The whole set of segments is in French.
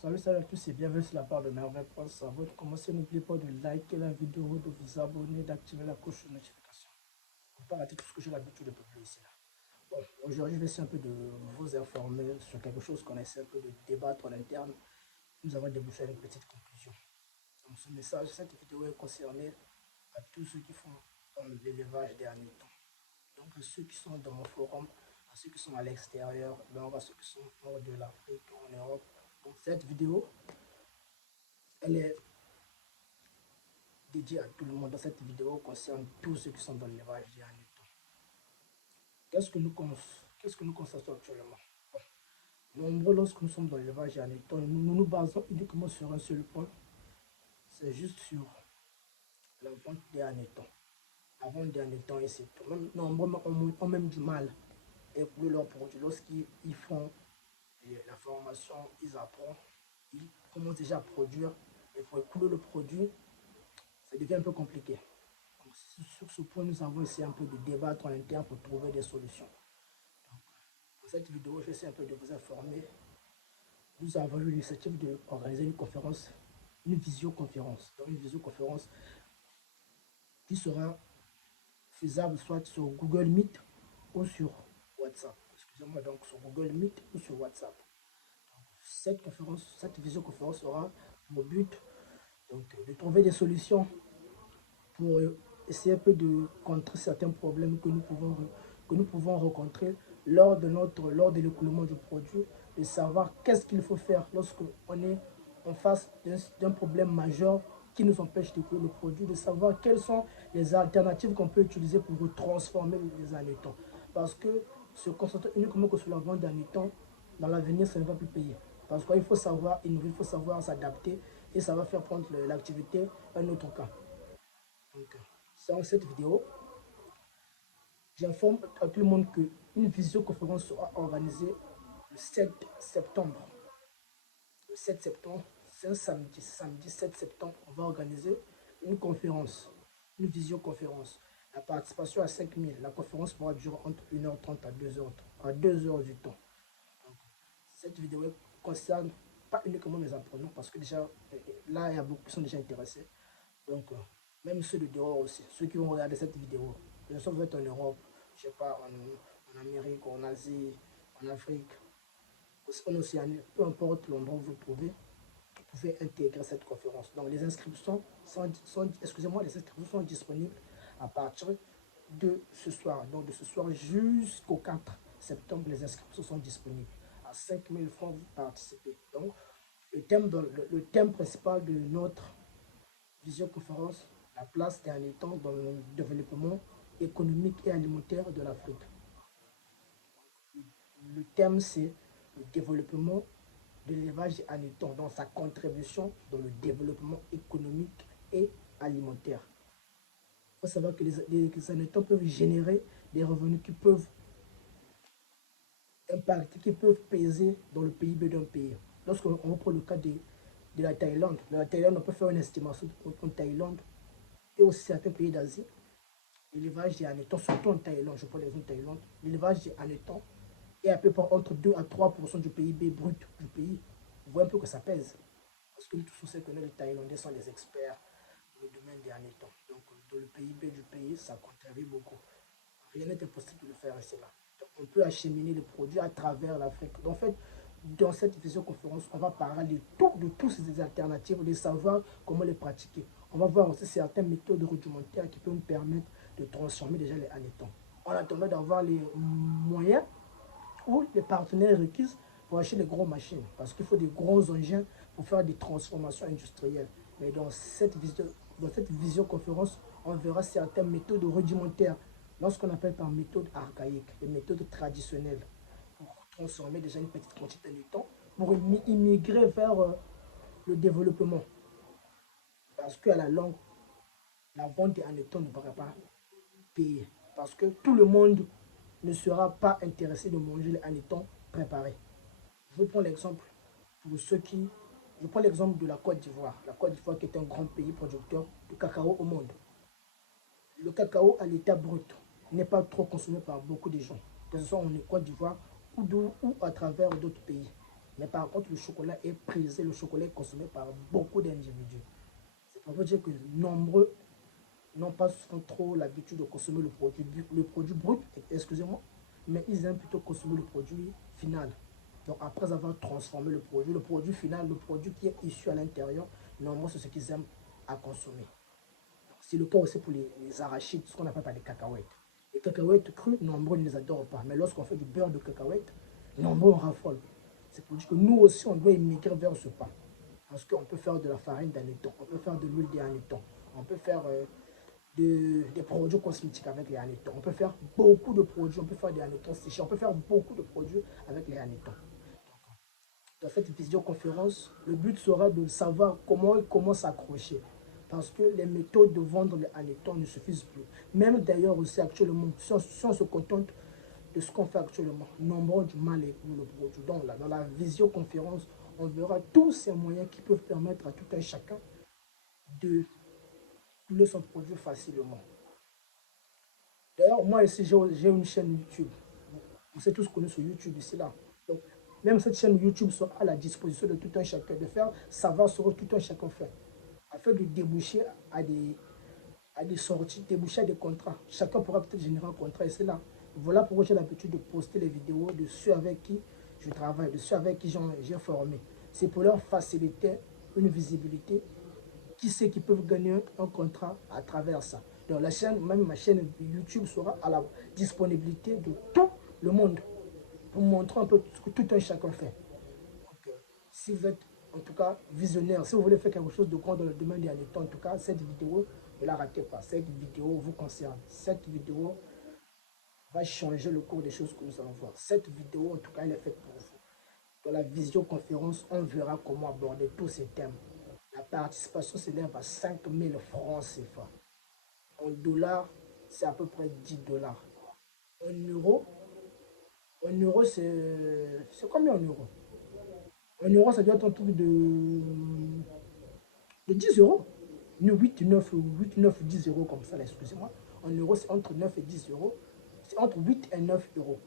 Salut à tous et bienvenue sur la part de Merveille Prince. Avant de commencer, n'oubliez pas de liker la vidéo, de vous abonner, d'activer la cloche de notification. Pour ne pas rater tout ce que j'ai l'habitude de publier ici. Bon, aujourd'hui, je vais essayer un peu de vous informer sur quelque chose qu'on essaie un peu de débattre en interne. Nous avons débouché à une petite conclusion. Donc, ce message, cette vidéo est concernée à tous ceux qui font l'élevage des hanetons. Donc, à ceux qui sont dans mon forum, à ceux qui sont à l'extérieur, donc à ceux qui sont hors de l'Afrique, en Europe. Donc, cette vidéo, elle est dédiée à tout le monde. Dans cette vidéo concerne tous ceux qui sont dans l'élevage des hanetons. Qu'est-ce que nous constatons actuellement? Nombreux, lorsque nous sommes dans l'élevage des hanetons, nous nous basons uniquement sur un seul point, c'est juste sur la vente des hanetons. La vente des hanetons et c'est tout. Nombreux ont même du mal à écouler leurs produits. Lorsqu'ils font la formation, ils apprennent, ils commencent déjà à produire. Et pour écouler le produit, ça devient un peu compliqué. Donc, sur ce point, nous avons essayé un peu de débattre en interne pour trouver des solutions. Donc, pour cette vidéo, j'essaie un peu de vous informer. Nous avons eu l'initiative d'organiser une conférence, une visioconférence. Donc, une visioconférence qui sera faisable soit sur Google Meet ou sur WhatsApp. Excusez-moi, donc sur Google Meet ou sur WhatsApp. Donc, cette visioconférence aura pour but donc, de trouver des solutions pour essayer un peu de contrer certains problèmes que nous pouvons rencontrer lors de l'écoulement du produit, de savoir qu'est-ce qu'il faut faire lorsqu'on est en face d'un problème majeur qui nous empêche d'écouler le produit, de savoir quelles sont les alternatives qu'on peut utiliser pour transformer les hanetons. Parce que se concentrer uniquement que sur la vente d'hanetons, dans l'avenir, ça ne va plus payer. Parce qu'il faut savoir innover, il faut savoir s'adapter et ça va faire prendre l'activité à un autre cas. Donc, dans cette vidéo, j'informe à tout le monde qu'une visioconférence sera organisée le 7 septembre. Le 7 septembre, c'est un samedi 7 septembre, on va organiser une conférence, une visioconférence. La participation à 5000. La conférence pourra durer entre 1h30 à 2h du temps. Donc, cette vidéo concerne pas uniquement mes apprenants, parce que déjà, là, il y a beaucoup qui sont déjà intéressés. Donc, même ceux de dehors aussi, ceux qui vont regarder cette vidéo, que ce soit vous êtes en Europe, je sais pas, en Amérique, en Asie, en Afrique, en Océanie, peu importe l'endroit où vous trouvez, vous pouvez intégrer cette conférence. Donc, les inscriptions les inscriptions sont disponibles à partir de ce soir. Donc, de ce soir jusqu'au 4 septembre, les inscriptions sont disponibles. À 5000 francs, vous participez. Donc, le thème principal de notre visioconférence, la place des hanetons dans le développement économique et alimentaire de l'Afrique. Le thème, c'est le développement de l'élevage des hanetons dans sa contribution dans le développement économique et alimentaire. Il faut savoir que les hanetons peuvent générer des revenus qui peuvent impacter, qui peuvent peser dans le PIB d'un pays. Lorsqu'on prend le cas de la Thaïlande, on peut faire une estimation en Thaïlande et aussi certains pays d'Asie. L'élevage des hanetons, surtout en Thaïlande, je prends l'exemple de Thaïlande, l'élevage des hanetons est à peu près entre 2 à 3% du PIB brut du pays. Vous voyez un peu que ça pèse. Parce que nous tous on sait que les Thaïlandais sont des experts dans le domaine des hanetons. Donc, dans le PIB du pays, ça contribue beaucoup. Rien n'est impossible de le faire ici là. Donc, on peut acheminer les produits à travers l'Afrique. Donc, en fait, dans cette visioconférence, on va parler de toutes ces alternatives, de savoir comment les pratiquer. On va voir aussi certaines méthodes rudimentaires qui peuvent nous permettre de transformer déjà les hanetons. En attendant d'avoir les moyens ou les partenaires requis pour acheter les grosses machines. Parce qu'il faut des gros engins pour faire des transformations industrielles. Mais dans cette visioconférence, on verra certaines méthodes rudimentaires, lorsqu'on appelle par méthode archaïque, les méthodes traditionnelles, pour transformer déjà une petite quantité de temps, pour immigrer vers le développement. Parce qu'à la longue, la vente des hanetons ne pourra pas payer. Parce que tout le monde ne sera pas intéressé de manger les hanetons préparés. Je prends l'exemple pour ceux qui... Je prends l'exemple de la Côte d'Ivoire. La Côte d'Ivoire qui est un grand pays producteur de cacao au monde. Le cacao à l'état brut n'est pas trop consommé par beaucoup de gens, que ce soit en Côte d'Ivoire ou à travers d'autres pays. Mais par contre, le chocolat est prisé, le chocolat est consommé par beaucoup d'individus. C'est pour vous dire que nombreux n'ont pas souvent trop l'habitude de consommer le produit brut, excusez-moi, mais ils aiment plutôt consommer le produit final. Donc après avoir transformé le produit final, le produit qui est issu à l'intérieur, nombreux c'est ce qu'ils aiment à consommer. C'est le cas aussi pour les arachides, ce qu'on appelle par les cacahuètes. Les cacahuètes crues, nombreux ne les adorent pas, mais lorsqu'on fait du beurre de cacahuètes, nombreux en raffolent. C'est pour dire que nous aussi, on doit émigrer vers ce pas. Parce qu'on peut faire de la farine d'anetton, on peut faire de l'huile d'anetton, on peut faire des produits cosmétiques avec les hannetons. On peut faire beaucoup de produits, on peut faire des hannetons séchés, on peut faire beaucoup de produits avec les hannetons. Dans cette visioconférence, le but sera de savoir comment s'accrocher. Parce que les méthodes de vendre les hannetons ne suffisent plus. Même d'ailleurs aussi actuellement, si on se contente de ce qu'on fait actuellement, nombreux du mal est le produit. Donc là, dans la visioconférence, on verra tous ces moyens qui peuvent permettre à tout un chacun de couler son produit facilement. D'ailleurs, moi ici, j'ai une chaîne YouTube. On s'est tous connus sur YouTube ici, là. Donc, même cette chaîne YouTube sera à la disposition de tout un chacun, de faire savoir ce que tout un chacun fait, afin de déboucher à des sorties, déboucher à des contrats. Chacun pourra peut-être générer un contrat et c'est là. Voilà pourquoi j'ai l'habitude de poster les vidéos de ceux avec qui je travaille, de ceux avec qui j'ai formé. C'est pour leur faciliter une visibilité. Qui sait qui peuvent gagner un contrat à travers ça. Donc la chaîne, même ma chaîne YouTube sera à la disponibilité de tout le monde pour montrer un peu ce que tout un chacun fait. Donc, si vous êtes en tout cas visionnaire, si vous voulez faire quelque chose de grand dans le domaine des hannetons, en tout cas, cette vidéo, ne la ratez pas. Cette vidéo vous concerne. Cette vidéo va changer le cours des choses que nous allons voir. Cette vidéo, en tout cas, elle est faite pour vous. Dans la visioconférence, on verra comment aborder tous ces thèmes. La participation s'élève à 5 000 francs CFA. En dollars, c'est à peu près 10 dollars. En euros, c'est combien en euros? En euros, ça doit être un truc de 10 euros. 8, 9, 8, 9, 10 euros comme ça, excusez-moi. En euros, c'est entre 9 et 10 euros. C'est entre 8 et 9 euros.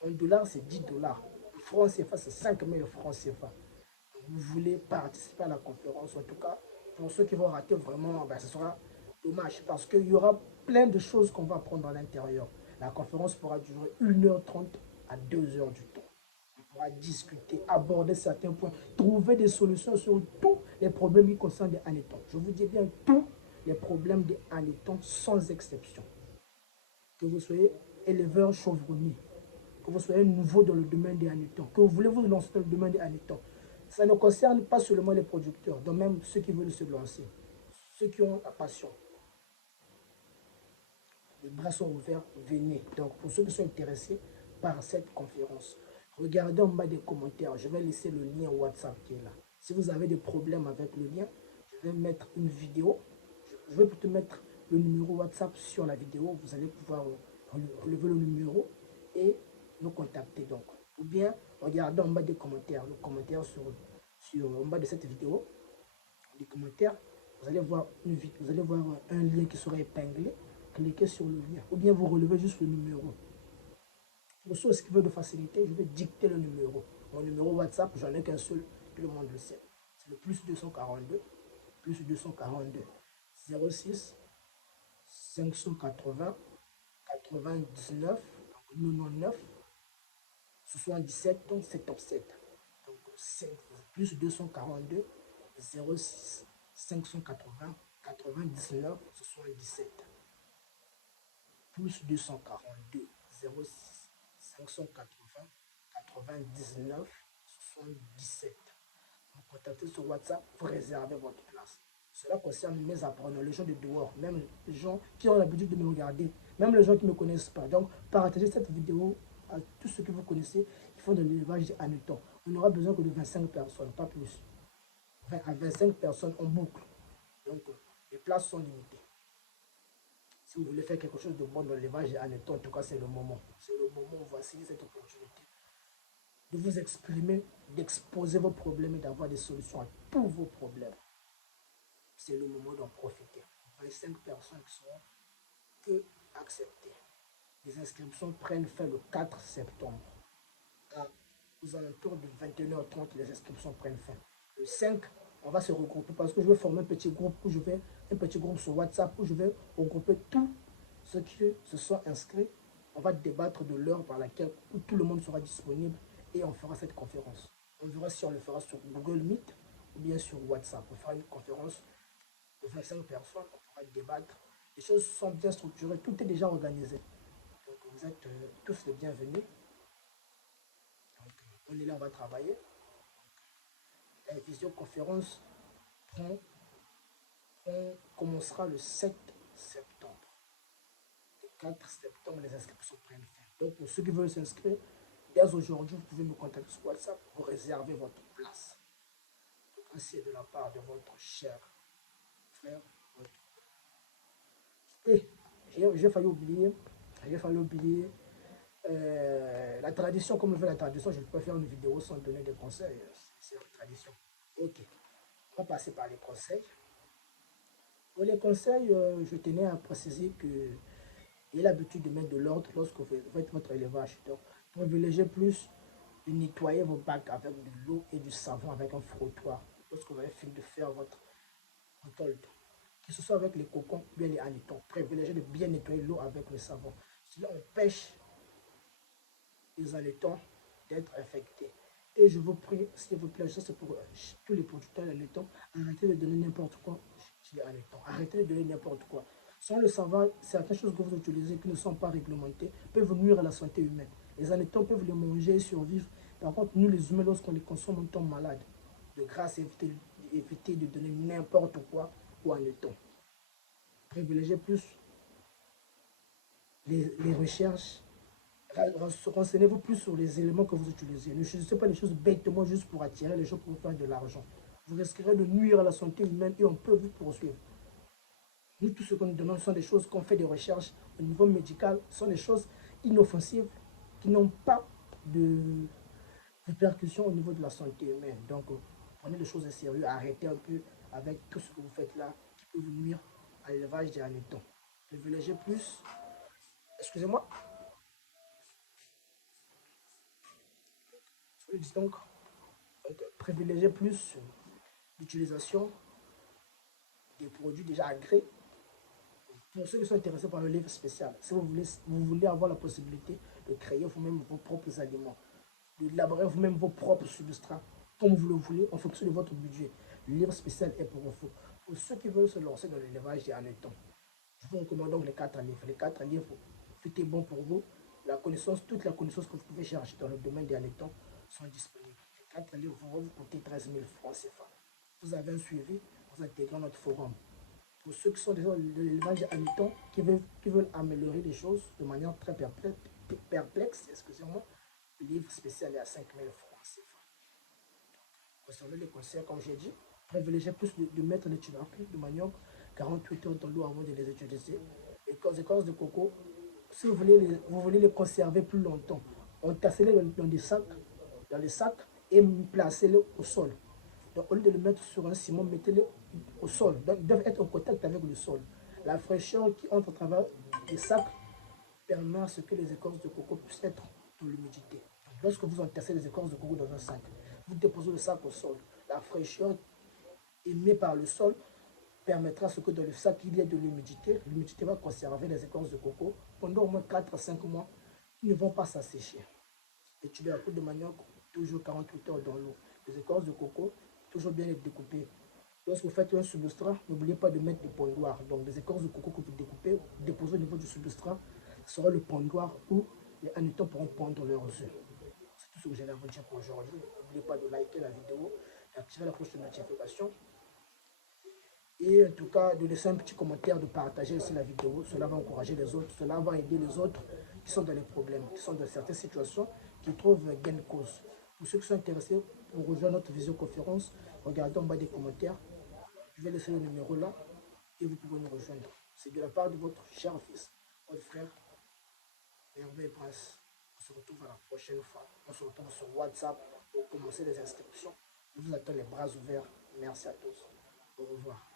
En dollars, c'est 10 dollars. En francs CFA, c'est 5 000 francs CFA. Vous voulez participer à la conférence, en tout cas, pour ceux qui vont rater vraiment, ben, ce sera dommage parce qu'il y aura plein de choses qu'on va apprendre à l'intérieur. La conférence pourra durer 1h30 à 2 heures du temps. On pourra discuter, aborder certains points, trouver des solutions sur tous les problèmes qui concernent les hannetons. Je vous dis bien tous les problèmes des hannetons sans exception. Que vous soyez éleveur chevronnier, que vous soyez nouveau dans le domaine des hannetons, que vous voulez vous lancer dans le domaine des hannetons, ça ne concerne pas seulement les producteurs, donc même ceux qui veulent se lancer, ceux qui ont la passion. Les bras sont ouverts, venez. Donc pour ceux qui sont intéressés par cette conférence, regardez en bas des commentaires, je vais laisser le lien WhatsApp qui est là. Si vous avez des problèmes avec le lien, je vais mettre une vidéo, je vais plutôt mettre le numéro WhatsApp sur la vidéo, vous allez pouvoir relever le numéro et nous contacter donc. Ou bien regardez en bas des commentaires, le commentaire en bas de cette vidéo, les commentaires, vous allez voir un lien qui sera épinglé, cliquez sur le lien, ou bien vous relevez juste le numéro. Pour ceux qui veulent de facilité, je vais dicter le numéro. Mon numéro WhatsApp, j'en ai qu'un seul, tout le monde le sait. C'est le plus 242, plus 242, 06 580 99 99 77 77. Donc plus 242 06 580 99 77. Plus 242 06 580 99 77. Vous contactez sur WhatsApp pour réserver votre place. Cela concerne mes apprenants, les gens de dehors, même les gens qui ont l'habitude de me regarder, même les gens qui ne me connaissent pas. Donc, partagez cette vidéo à tous ceux que vous connaissez qui font de l'élevage des hannetons. On n'aura besoin que de 25 personnes, pas plus. 20 à 25 personnes en boucle. Donc, les places sont limitées. Si vous voulez faire quelque chose de bon dans l'élevage des hannetons, en tout cas, c'est le moment. C'est le moment, voici cette opportunité de vous exprimer, d'exposer vos problèmes et d'avoir des solutions à tous vos problèmes. C'est le moment d'en profiter. 25 personnes qui seront que acceptées. Les inscriptions prennent fin le 4 septembre. aux alentours de 21h30, les inscriptions prennent fin. Le 5, on va se regrouper parce que je vais former un petit groupe un petit groupe sur WhatsApp où je vais regrouper tous ceux qui se sont inscrits. On va débattre de l'heure par laquelle où tout le monde sera disponible et on fera cette conférence. On verra si on le fera sur Google Meet ou bien sur WhatsApp. On fera une conférence de 25 personnes, on pourra débattre. Les choses sont bien structurées, tout est déjà organisé. Donc vous êtes tous les bienvenus. Donc, on est là, on va travailler. La visioconférence on commencera le 7 septembre. Le 4 septembre, les inscriptions prennent fin. Donc pour ceux qui veulent s'inscrire, dès aujourd'hui, vous pouvez me contacter sur WhatsApp pour réserver votre place. Donc ainsi de la part de votre cher frère. Et j'ai failli oublier, la tradition, comme on fait la tradition, je ne peux pas faire une vidéo sans donner des conseils. C'est la tradition. Ok. On va passer par les conseils. Pour les conseils, je tenais à préciser que ayez l'habitude de mettre de l'ordre lorsque vous faites votre élevage. Donc, privilégiez plus de nettoyer vos bacs avec de l'eau et du savon avec un frottoir lorsque vous avez fini de faire votre récolte. Que ce soit avec les cocons ou bien les hannetons, privilégiez de bien nettoyer l'eau avec le savon. Sinon, on pêche les hannetons d'être infectés. Et je vous prie, s'il vous plaît, ça c'est pour tous les producteurs d'hannetons, arrêtez de donner n'importe quoi chez les hannetons. Arrêtez de donner n'importe quoi. Sans le savoir, certaines choses que vous utilisez qui ne sont pas réglementées peuvent nuire à la santé humaine. Les hannetons peuvent les manger et survivre. Par contre, nous les humains, lorsqu'on les consomme, on tombe malade. De grâce, évitez de donner n'importe quoi aux hannetons. Privilégiez plus les recherches. Renseignez-vous plus sur les éléments que vous utilisez. N'utilisez pas les choses bêtement juste pour attirer les gens pour faire de l'argent. Vous risquerez de nuire à la santé humaine et on peut vous poursuivre. Nous, tout ce qu'on nous demande sont des choses qu'on fait des recherches au niveau médical, sont des choses inoffensives qui n'ont pas de répercussions au niveau de la santé humaine. Donc, prenez les choses au sérieux, arrêtez un peu avec tout ce que vous faites là qui peut vous nuire à l'élevage des hannetons. Privilégiez plus. Excusez-moi. Donc, privilégiez plus l'utilisation des produits déjà agréés. Pour ceux qui sont intéressés par le livre spécial, si vous voulez avoir la possibilité de créer vous-même vos propres aliments, d'élaborer vous-même vos propres substrats, comme vous le voulez, en fonction de votre budget, le livre spécial est pour vous. Pour ceux qui veulent se lancer dans l'élevage des hannetons, je vous recommande donc les 4 livres. Les 4 livres, tout est bon pour vous. Toute la connaissance que vous pouvez chercher dans le domaine des hannetons sont disponibles. Les 4 livres vont vous coûter 13 000 francs CFA. Vous avez un suivi, vous intégrez notre forum. Pour ceux qui sont déjà dans l'élevage hannetons, qui veulent améliorer les choses de manière très perplexe, excusez-moi, le livre spécial est à 5 000 francs CFA. Concernant les conseils, comme j'ai dit, privilégiez plus de mettre les tubercules de manioc 48 heures dans l'eau avant de les utiliser. Les écorces de coco, si vous voulez les conserver plus longtemps, entassez-les dans les sacs et placez-les au sol. Donc, au lieu de le mettre sur un ciment, mettez-le au sol. Donc, ils doivent être en contact avec le sol. La fraîcheur qui entre à travers les sacs permet à ce que les écorces de coco puissent être dans l'humidité. Lorsque vous entassez les écorces de coco dans un sac, vous déposez le sac au sol. La fraîcheur émise par le sol permettra à ce que dans le sac, il y ait de l'humidité. L'humidité va conserver les écorces de coco pendant au moins 4 à 5 mois. Ils ne vont pas s'assécher. Les tubercules de manioc, toujours 48 heures dans l'eau. Les écorces de coco, toujours bien les découper. Lorsque vous faites un substrat, n'oubliez pas de mettre des pondoirs. Donc, les écorces de coco que vous découpez, vous déposez au niveau du substrat, ce sera le pondoir où les hannetons pourront pondre leurs œufs. C'est tout ce que j'allais vous dire pour aujourd'hui. N'oubliez pas de liker la vidéo, d'activer la cloche de notification. Et en tout cas, de laisser un petit commentaire, de partager aussi la vidéo. Cela va encourager les autres, cela va aider les autres qui sont dans les problèmes, qui sont dans certaines situations, qui trouvent gain de cause. Pour ceux qui sont intéressés pour rejoindre notre visioconférence, regardez en bas des commentaires. Je vais laisser le numéro là et vous pouvez nous rejoindre. C'est de la part de votre cher fils, votre frère, Hervé Prince. On se retrouve à la prochaine fois. On se retrouve sur WhatsApp pour commencer les inscriptions. Je vous attends les bras ouverts. Merci à tous. Au revoir.